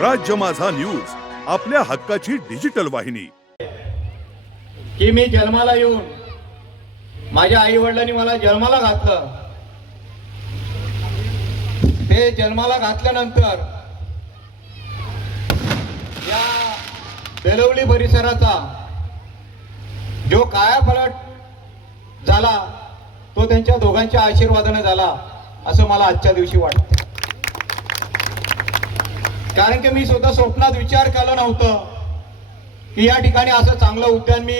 राज्य माझा न्यूज आपल्या हक्काची डिजिटल वाहिनी. की मी जन्माला येऊन माझ्या आई वडिलांनी मला जन्माला घातलं. ते जन्माला घातल्यानंतर या बेलवली परिसराचा जो कायापलट झाला तो त्यांच्या दोघांच्या आशीर्वादाने झाला. असं मला आजच्या दिवशी वाटतं. कारण की मी स्वतः स्वप्नात विचार केला नव्हतं की या ठिकाणी असं चांगलं उद्यान मी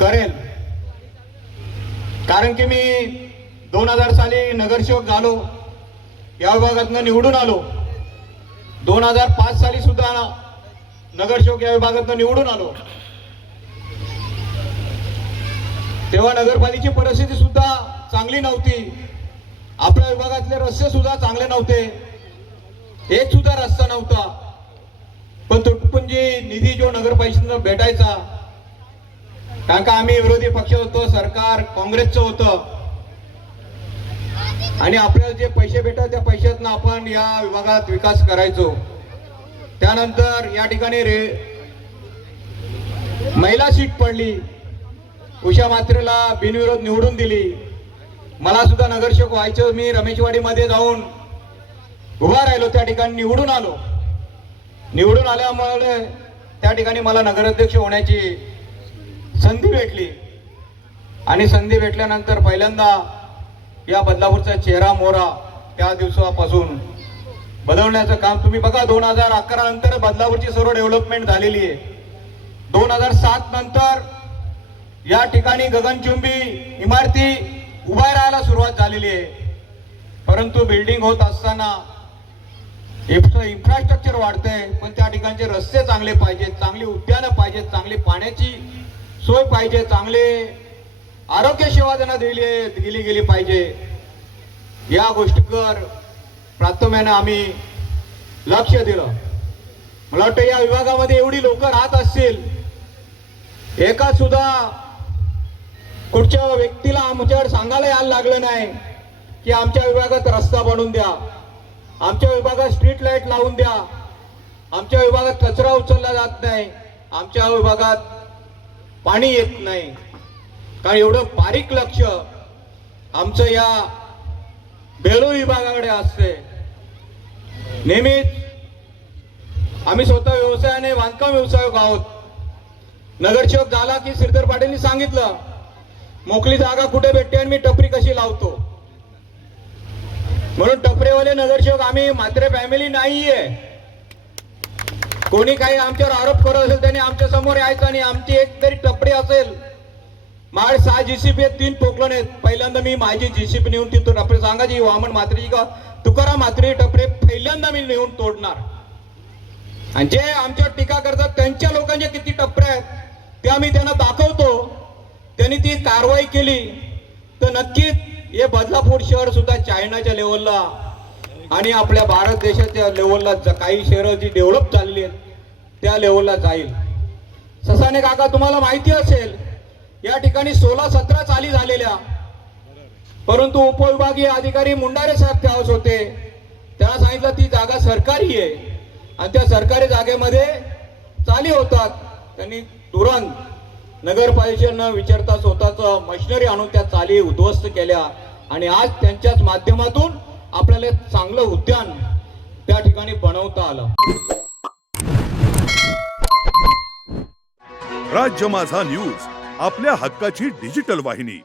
करेल. कारण की मी दोन हजार साली नगरसेवक झालो या विभागातनं निवडून आलो. दोन हजार पाच साली सुद्धा नगरसेवक या विभागातनं निवडून आलो. तेव्हा नगरपालिकेची परिस्थिती सुद्धा चांगली नव्हती. आपल्या विभागातले रस्ते सुद्धा चांगले नव्हते. एक सुद्धा रस्ता नव्हता. पण तुटपुंजी निधी जो नगरपालिकेनं भेटायचा कारण का आम्ही विरोधी पक्ष होतो सरकार काँग्रेसचं होतं. आणि आपल्याला जे पैसे भेटत त्या पैशातनं आपण या विभागात विकास करायचो. त्यानंतर या ठिकाणी रे महिला सीट पडली. उषा मात्रेला बिनविरोध निवडून दिली. मला सुद्धा नगरसेवक व्हायचं मी रमेशवाडीमध्ये जाऊन उभा राहिलो त्या ठिकाणी निवडून आलो. निवडून आल्यामुळे त्या ठिकाणी मला नगराध्यक्ष होण्याची संधी भेटली. आणि संधी भेटल्यानंतर पहिल्यांदा या बदलापूरचा चेहरा मोहरा त्या दिवसापासून बदलण्याचं काम तुम्ही बघा दोन हजार अकरा नंतर बदलापूरची सर्व डेव्हलपमेंट झालेली आहे. दोन हजार सात नंतर या ठिकाणी गगनचुंबी इमारती उभा राहायला सुरुवात झालेली आहे. परंतु बिल्डिंग होत असताना इन्फ्रास्ट्रक्चर वाढतंय पण त्या ठिकाणचे रस्ते चांगले पाहिजेत चांगली उद्यानं पाहिजेत चांगली पाण्याची सोय पाहिजे चांगले आरोग्य सेवा त्यांना दिली दिली गेली पाहिजे. या गोष्टीवर प्राथम्यानं आम्ही लक्ष दिलं. मला वाटतं या विभागामध्ये एवढी लोक राहत असतील एका सुद्धा कुठच्या व्यक्तीला आमच्याकडे सांगायला यायला लागलं नाही की आमच्या विभागात रस्ता बनवून द्या आमच्या विभागात स्ट्रीट लाइट लावून द्या आमच्या विभागात कचरा उचलला जात नाही आमच्या विभागात पाणी येत नाही. कारण एवढं बारीक लक्ष आमचं या बेळू विभागाकडे असते. नेहमीच आम्ही स्वतः व्यवसायाने बांधकाम व्यवसाय आहोत. नगरसेवक झाला की श्रीधर पाटीलनी सांगितलं मोकळी जागा कुठे भेटते आणि मी टपरी कशी लावतो? म्हणून टपरेवाले नगरसेवक आम्ही मात्रे फॅमिली नाहीये. कोणी काही आमच्यावर आरोप करत असेल त्याने आमच्यासमोर यायचं आणि आमची एक तरी टपरी असेल. माझे सहा जीसीपी आहेत तीन पोकलन आहेत. पहिल्यांदा मी माझी जीसीपी नेऊन तिथून टपरे सांगायची वामन मात्रेची का तुकाराम मात्रे टपरे पहिल्यांदा मी नेऊन तोडणार. आणि जे आमच्यावर टीका करतात त्यांच्या लोकांचे किती टपरे आहेत ते आम्ही त्यांना दाखवतो. त्यांनी ती कारवाई केली तर नक्कीच हे बदलापूर शहर सुद्धा चायनाच्या लेवलला आणि आपल्या भारत देशाच्या लेवलला काही शहरं जी डेव्हलप चालली आहेत त्या लेवलला जाईल. ससाने काका तुम्हाला माहिती असेल या ठिकाणी सोळा सतरा चाली झालेल्या. परंतु उपविभागीय अधिकारी मुंडारे साहेब त्यावेळेस होते. त्यांना सांगितलं ती जागा सरकारी आहे. आणि त्या सरकारी जागेमध्ये चाली होतात. त्यांनी तुरंत नगरपालिकेनं विचारता स्वतःच मशिनरी आणून त्या चाली उद्ध्वस्त केल्या आणि आज त्यांच्याच माध्यमातून आपल्याला चांगलं उद्यान त्या ठिकाणी बनवता आलं. राज्य माझा न्यूज आपल्या हक्काची डिजिटल वाहिनी.